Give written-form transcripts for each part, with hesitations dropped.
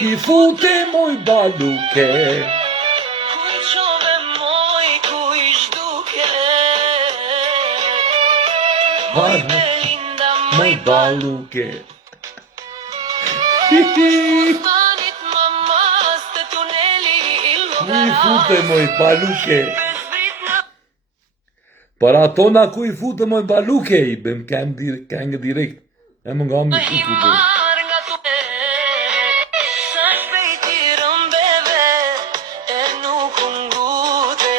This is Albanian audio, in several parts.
I fute moj baluke. Kur qove moj ku ish duke. Moj belinda Moj baluke. Manit mamas të tuneli I fute moj baluke. Para tona ku i fute moj baluke, i bëm këngë direkt. E më nga më i fute. Sa shpejti rëmbeve e nuk ngute.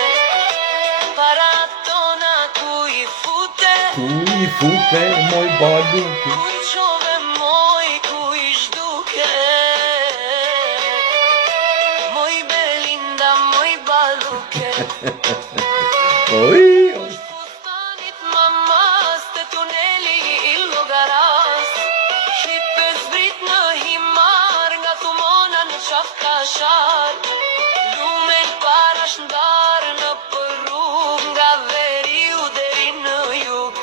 Para tona ku i fute. Ku i fute moj baluke. Kur qove moj ku ish duke. Moj belinda moj baluke. Oj, Fustanit mamas të tuneli i Llogaras. Shqipe zbrit në himar nga thumona në qaf kashar. Lumen para shndar në përrug nga veriu deri në jug.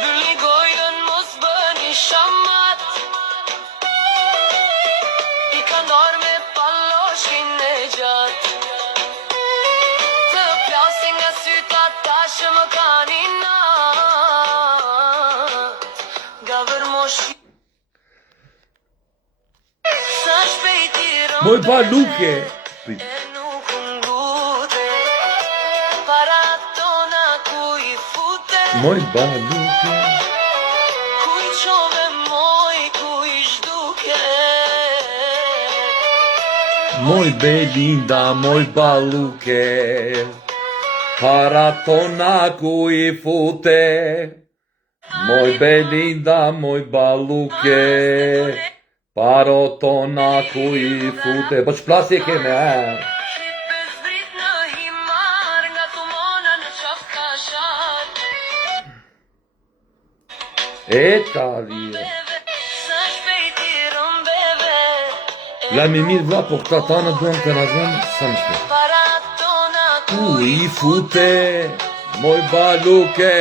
Bylli gojën mos bëni shamat. I ka ndar me palloshin e gjatë. Të plasin nga syta ta që më kanë inat. Nga vërmoshi sa shpejti rëmbeve moj baluke. e nuk ngute. Para tona ku i fute. Moj baluke. Kur qove moj ku ish duke. Moj belinda, moj baluke. Para tona ku i fute. Moj belinda, moj baluke. Paro tona ku i fute. Po ç'plasje keme, Shqipe zbrit në himar nga thumona në qaf kashar. E tarie. Sa shpejti rëmbeve La mi mirë vla, po këta tanë duan të na zonë, sa më shpe. para tona Ku i fute, moj baluke.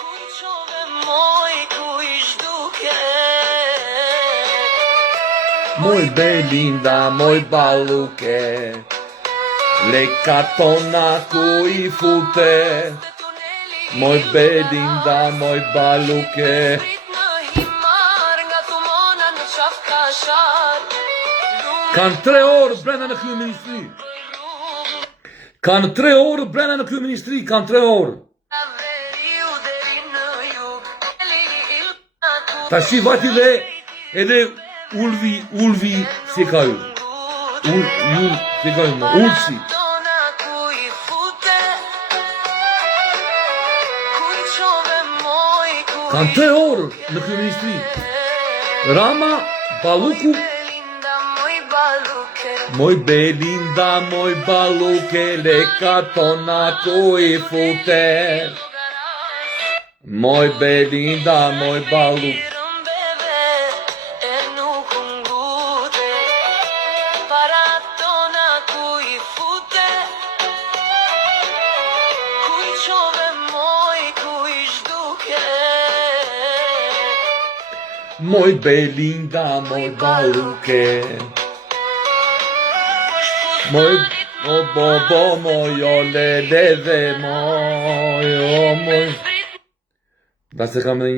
kur qove moj ku ish duke. Moj belinda, moj baluke. Leka tona ku i fute. Të tuneli Moj belinda, moj baluke. zbrit në himar nga thumona në qaf kashar. Kanë 3 orë brenda në kryeministri. Kanë 3 orë brenda në kryeministri, kanë 3 orë. Nga veriu deri në jug. Tashi vati dhe edhe ulvi si ka ju. Si ka ju më, ulsi. Tona ku i fute. Kur qove moj ku Kanë 3 orë në kryeministri. Rama, Balluku, belinda moj baluke. moj belinda, moj baluke, leka tona ku i fute. Moj belinda, moj baluke. Rëmbeve e nuk ngute. Para tona ku i fute. Kur qove moj ku ish duke. Moj belinda, moj baluke. Moj bobo, moj olele dhe moj. Da se kam dhe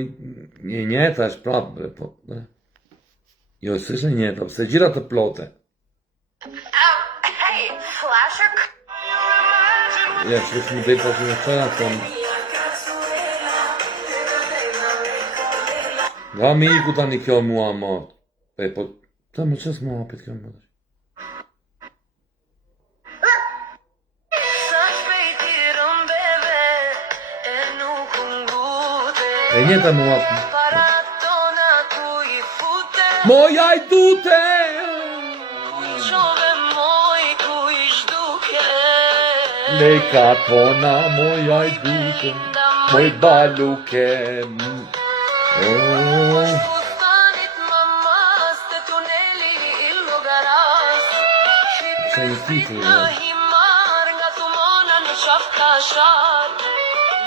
një njeta është prapë, bre, po. Jo, s'është një njeta, se gjira të plote. Hey, flasher. Ja, s'është më dhej pas në qëra tonë. Nga mi iku tani kjo mua ma. E, po, ta më qësë mua apet kjo mua. Sa shpejti rëmbeve e nuk ngute. E njeta mua apet. Para tona ku i fute. Moj ajdute! Qove moj ku ish duke. Leka tona, moj ajdute. Moj baluke. Fustanit mamas të tuneli i Llogaras. Pse i titull, Në himar nga thumona në qaf kashar.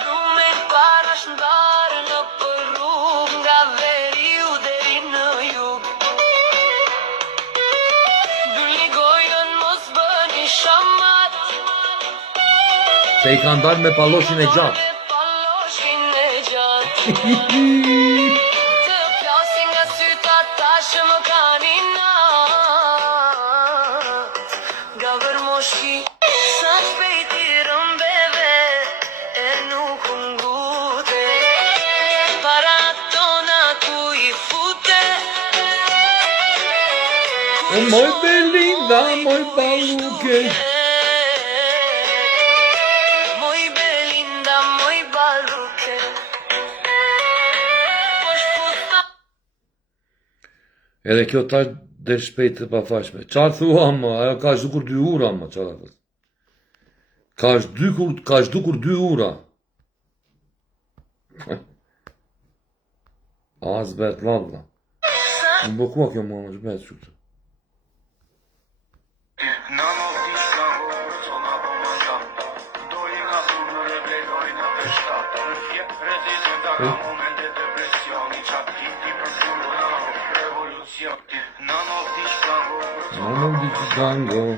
Lumen para shndar në përrug nga veriu deri në jug. Se I kanë dalë me palloshin e gjatë. Palloshin e gjatë. Të plasin nga syta tash më kanë inat. Nga vërmoshi sa shpejt I rëmbeve e nuk ngute. Para tona ku I fute. Moj Belinda, moj balluke. Moj Belinda, moj balluke. Po shputa. Edhe kjo tash dhe shpejt të pafashme. Qarë thua më, ajo ka zhdukur 2 ura më, qarë thës. Ka zhdukur 2 ura. A, zbet valla. Më bëkua kjo më zbet shumë.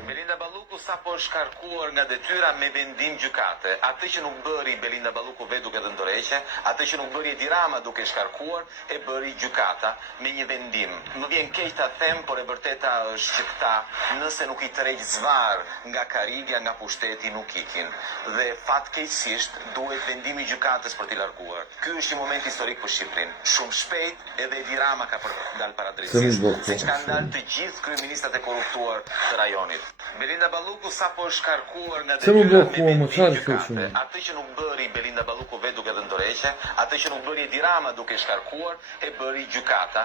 Belinda Balluku sa po shkarkuar nga detyra me vendim gjykate. Atë që nuk bëri Belinda Balluku vetë duke dëndërheqe, atë që nuk bëri Edi Rama duke shkarkuar, e bëri gjykata me një vendim. Më vjen keq ta them, por e vërteta është që këta, nëse nuk I tërheq zvar nga karrigja, nga pushteti, nuk ikin. Dhe fatkeqësisht duhet vendimi I gjykatës për t'i larguar. Ky është një moment historik për Shqipërinë. Shumë shpejt edhe Edi Rama ka dalë para drejtësisë, siç kanë dalë të gjithë kryeministrat e korruptuar të rajonit. Belinda Balluku sa po shkarkuar nga detyra me vendim gjykate. Atë që nuk bëri Belinda Balluku vetë duke dëndërheqe, atë që nuk bëri Edi Rama duke shkarkuar, e bëri gjykata.